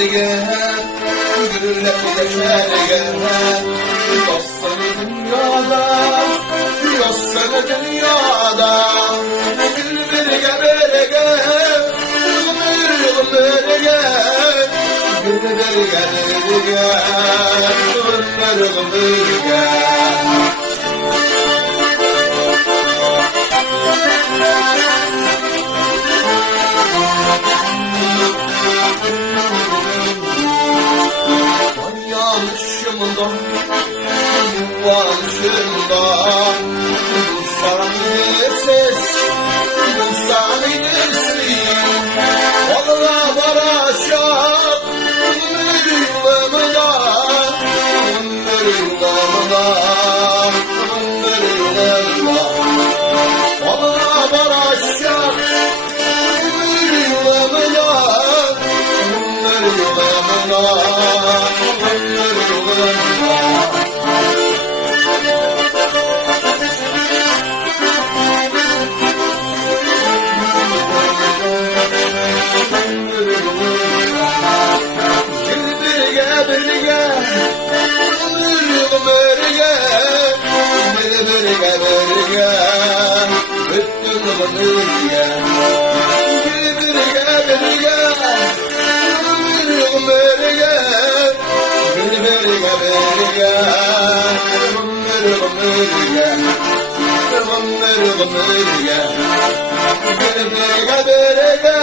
birge gülüp geçerge dostları dünyada dostları dünyada gül birge birge gül birge gül birge birge gül birge yanlışımda yuvalışımda bu sarılırsiz bu sarılırsiz Vallaha varacak ömür yılımda ömür yılımda ömür yılımda Vallaha varacak ömür yılımda ömür yılımda Gel